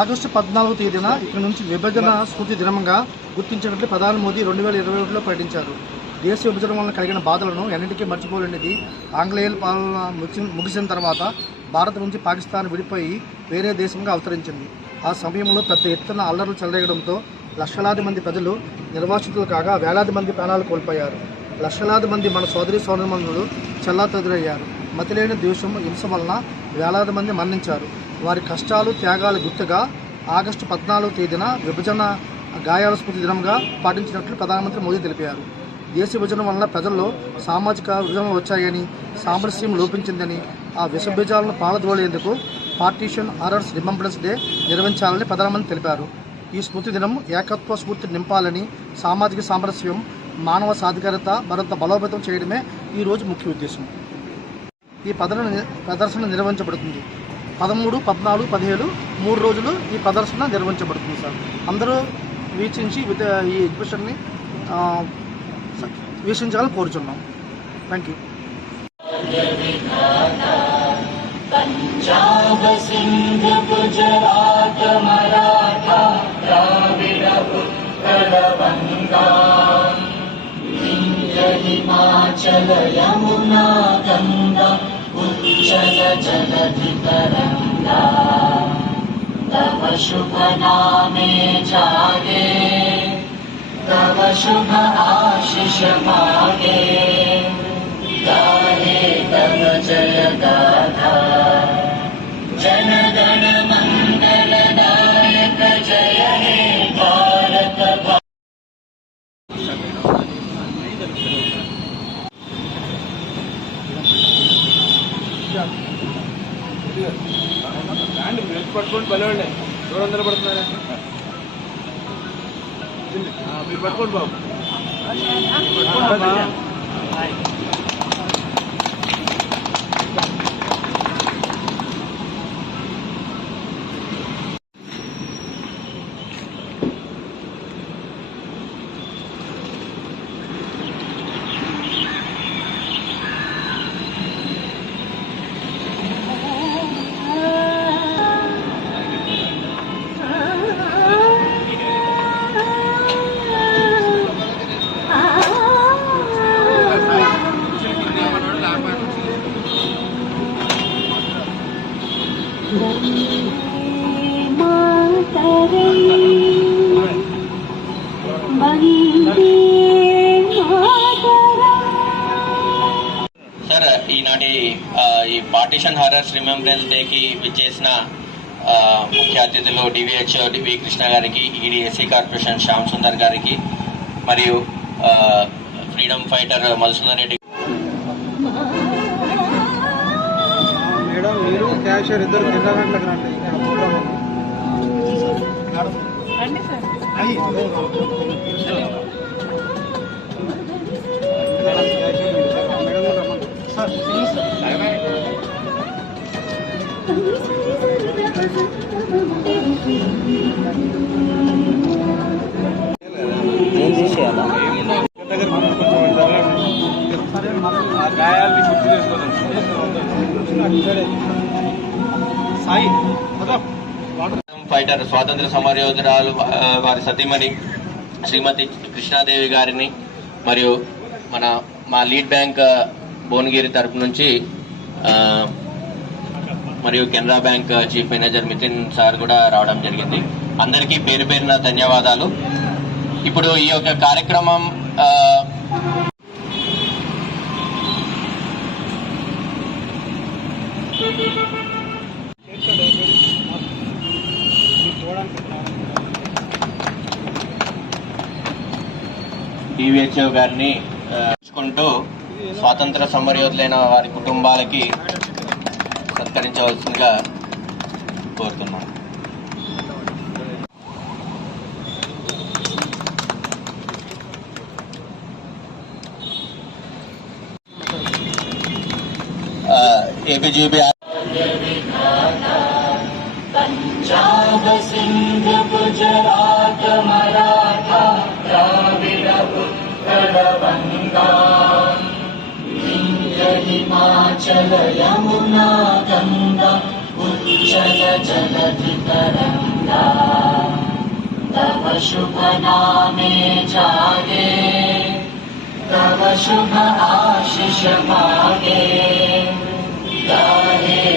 August పద్నాలుగు తేదీన ఇక్కడ నుంచి విభజన స్మృతి దినంగా గుర్తించినట్లు ప్రధాని మోదీ రెండు వేల ఇరవై ఒకటిలో ప్రకటించారు. దేశ విభజన వలన కలిగిన బాధలను ఎన్నిటికీ మర్చిపోలేనిది ఆంగ్లేయుల పాలన ముగిసిన ముగిసిన తర్వాత భారత్ నుంచి పాకిస్తాన్ విడిపోయి వేరే దేశంగా అవతరించింది. ఆ సమయంలో పెద్ద ఎత్తున అల్లర్లు చెలరేగడంతో లక్షలాది మంది ప్రజలు నిర్వాసితులు కాగా వేలాది మంది ప్రాణాలు కోల్పోయారు. లక్షలాది మంది మన సోదరి సోదరుమణులు చెల్లాచెదురయ్యారు. మతిలేని ద్వేషం హింస వలన వేలాది మంది మరణించారు. వారి కష్టాలు త్యాగాలు గుర్తుగా ఆగస్టు పద్నాలుగు తేదీన విభజన గాయాల స్మృతి దినంగా పాటించినట్లు ప్రధానమంత్రి మోదీ తెలిపారు. దేశ విభజన వలన ప్రజల్లో సామాజిక విభజనలు వచ్చాయని సామరస్యం లోపించిందని ఆ విషబీజాలను పాలద్రోలేందుకు పార్టీషన్ ఆర్ఆర్స్ రిమంబరెన్స్ డే నిర్వహించాలని ప్రధానమంత్రి తెలిపారు. ఈ స్మృతి దినం ఏకత్వ స్ఫూర్తి నింపాలని సామాజిక సామరస్యం మానవ సాధికారత మరింత బలోపేతం చేయడమే ఈ రోజు ముఖ్య ఉద్దేశం. ఈ ప్రదర్శన ప్రదర్శన నిర్వహించబడుతుంది. పదమూడు పద్నాలుగు పదిహేడు మూడు రోజులు ఈ ప్రదర్శన నిర్వహించబడుతుంది సార్ అందరూ వీక్షించి విత- ఈ ఎగ్జిబిషన్ని ఆ, స- వీక్షించాలని కోరుచున్నాం థ్యాంక్ యూ पञ्जाब सिन्ध गुजरात मराठा द्राविड उत्कल बङ्गा विन्ध्य हिमाचल यमुना गङ्गा जल जगति तव शुभ जागे तव शुभ आशिष मागे गाले तव जलदा जन మీరు పట్టుకోండి బలవండి. ఎవరు అందరూ పడుతున్నారా? మీరు పట్టుకోండి బాబు. పట్టుకోండి సార్ ఈనాటి ఈ పార్టీషన్ హారర్స్ రిమెంబరెన్స్ డేకి విచ్చేసిన ముఖ్య అతిథులు డివిహెచ్ డివి కృష్ణ గారికి ఈడీఎస్సీ కార్పొరేషన్ శ్యామ్ సుందర్ గారికి మరియు freedom fighter Madhusudan Reddy cashier ఇద్దరు కింద గంటలకు రండి ఇక్కడ ప్రోగ్రామ్ ఫైటర్ స్వాతంత్ర సమరయోధురాలు వారి సతీమణి శ్రీమతి కృష్ణాదేవి గారిని మరియు మన మా లీడ్ బ్యాంక్ భువనగిరి తరపు నుంచి మరియు Canara bank chief manager Mithin sir కూడా రావడం జరిగింది. అందరికీ పేరు పేరున ధన్యవాదాలు. ఇప్పుడు ఈ యొక్క కార్యక్రమం ఆ, డివిహెచ్ఓ గారిని తీసుకుంటూ స్వాతంత్ర సమరయోధులైన వారి కుటుంబాలకి సత్కరించవలసిందిగా కోరుతున్నాను. के भी आ पंजाब सिंध, गुजरात, मराठा, द्राविड हिमाचल, यमुना, गंगा उज्जल जलधि तरंगा तव शुभ नामे जागे, तव शुभ आशिष मागे। Thy